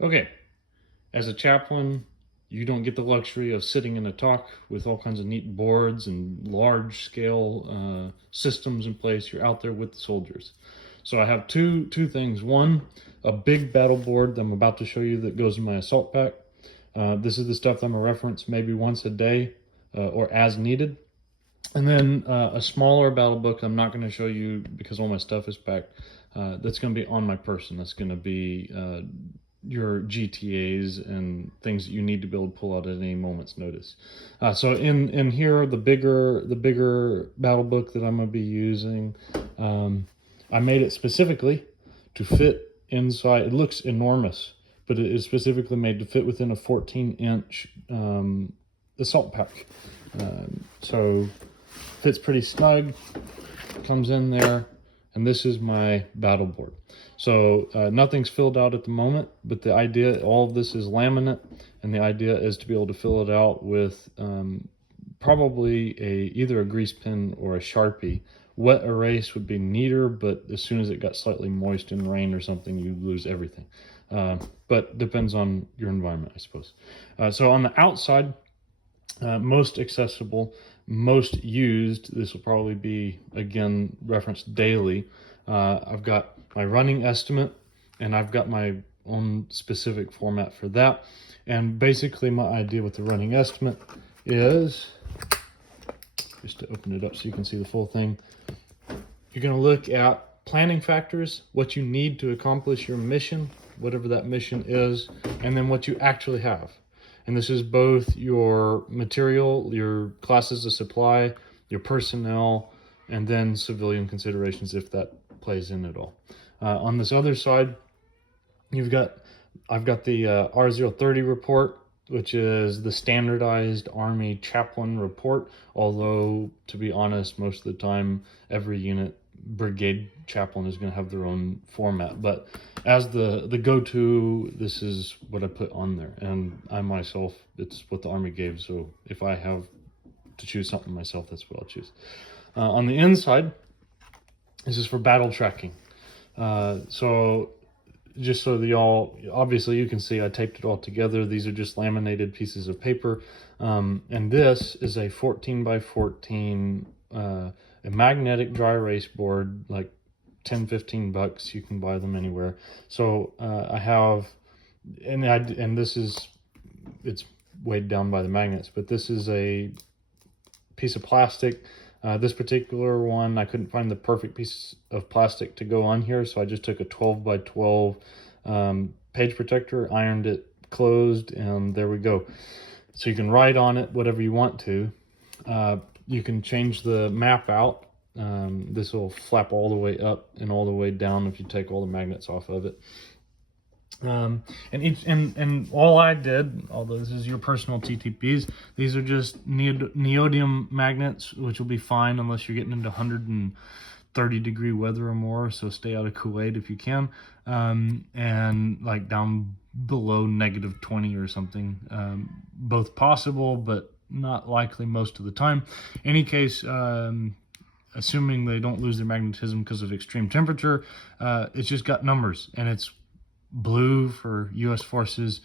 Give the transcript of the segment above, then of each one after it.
Okay, as a chaplain, you don't get the luxury of sitting in a talk with all kinds of neat boards and large scale systems in place. You're out there with the soldiers. So I have two things. One, a big battle board that I'm about to show you that goes in my assault pack. This is the stuff that I'm gonna reference maybe once a day or as needed. And then a smaller battle book I'm not going to show you because all my stuff is packed. That's going to be on my person. That's going to be your GTAs and things that you need to be able to pull out at any moment's notice. So in here, the bigger battle book that I'm going to be using, I made it specifically to fit inside. It looks enormous, but it is specifically made to fit within a 14-inch assault pack. So fits pretty snug, comes in there, and this is my battle board. So nothing's filled out at the moment, but the idea, all of this is laminate, and the idea is to be able to fill it out with probably either a grease pen or a Sharpie. Wet erase would be neater, but as soon as it got slightly moist in rain or something, you lose everything. But depends on your environment, I suppose. So on the outside, most accessible, most used, this will probably be, again, referenced daily. I've got my running estimate, and I've got my own specific format for that. And basically my idea with the running estimate is, just to open it up so you can see the full thing, you're going to look at planning factors, what you need to accomplish your mission, whatever that mission is, and then what you actually have. And this is both your material, your classes of supply, your personnel, and then civilian considerations if that plays in at all. On this other side, I've got the R030 report, which is the standardized Army chaplain report. Although, to be honest, most of the time, every unit brigade chaplain is going to have their own format. But as the go-to, this is what I put on there. And I myself, it's what the Army gave. So if I have to choose something myself, that's what I'll choose. On the inside, this is for battle tracking. So just so that y'all, obviously you can see I taped it all together. These are just laminated pieces of paper. And this is a 14 by 14 a magnetic dry erase board, like 10-15 bucks. You can buy them anywhere. So I have, and this is, it's weighed down by the magnets, but this is a piece of plastic. This particular one, I couldn't find the perfect piece of plastic to go on here, so I just took a 12 by 12 page protector, ironed it closed, and there we go. So you can write on it whatever you want to. You can change the map out. This will flap all the way up and all the way down if you take all the magnets off of it. And all I did, although this is your personal TTPs, these are just neodymium magnets, which will be fine unless you're getting into 130-degree weather or more. So stay out of Kuwait if you can, and like down below -20 or something. Both possible, but not likely most of the time. Any case, assuming they don't lose their magnetism because of extreme temperature, it's just got numbers, and it's blue for U.S. forces,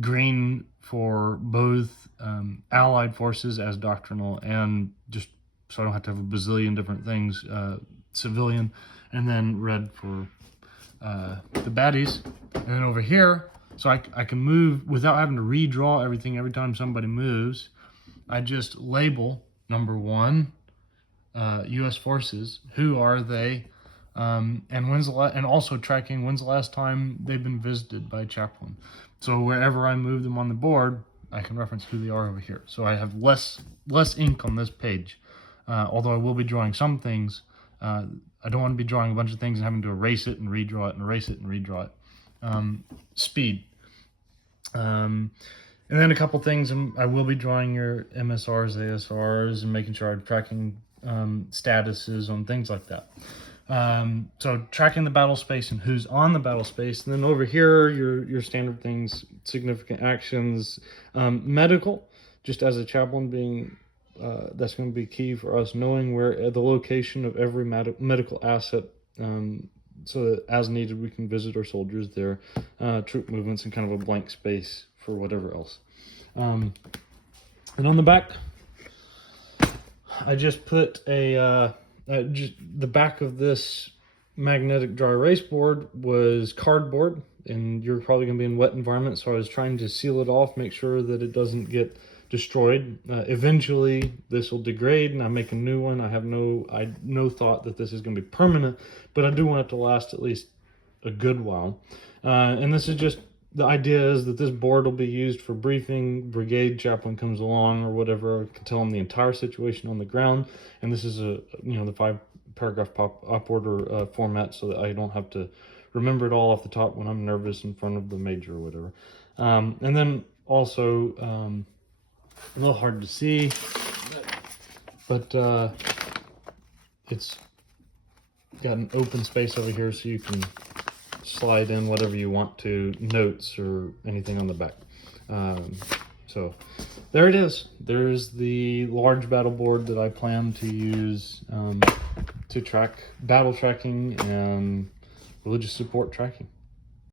green for both Allied forces as doctrinal, and just so I don't have to have a bazillion different things, civilian, and then red for the baddies. And then over here, so I can move without having to redraw everything every time somebody moves. I just label number 1, U.S. forces. Who are they? And and also tracking when's the last time they've been visited by a chaplain. So wherever I move them on the board, I can reference who they are over here. So I have less ink on this page. Although I will be drawing some things. I don't want to be drawing a bunch of things and having to erase it and redraw it and erase it and redraw it. Speed. And then a couple things, I will be drawing your MSRs, ASRs, and making sure I'm tracking statuses on things like that. So tracking the battle space and who's on the battle space. And then over here, your standard things, significant actions, medical, just as a chaplain being, that's going to be key for us, knowing where the location of every medical asset so that as needed we can visit our soldiers, their troop movements, and kind of a blank space for whatever else. And on the back, I just put just the back of this magnetic dry erase board was cardboard, and you're probably going to be in wet environment, so I was trying to seal it off, make sure that it doesn't get destroyed. Eventually this will degrade and I make a new one. I have no thought that this is going to be permanent, but I do want it to last at least a good while. And this is just, the idea is that this board will be used for briefing. Brigade chaplain comes along or whatever, I can tell them the entire situation on the ground. And this is the 5-paragraph op order format, so that I don't have to remember it all off the top when I'm nervous in front of the major or whatever. And then also, a little hard to see, but it's got an open space over here, so you can slide in whatever you want to, notes or anything on the back. So there it is. There's the large battle board that I plan to use to track battle tracking and religious support tracking.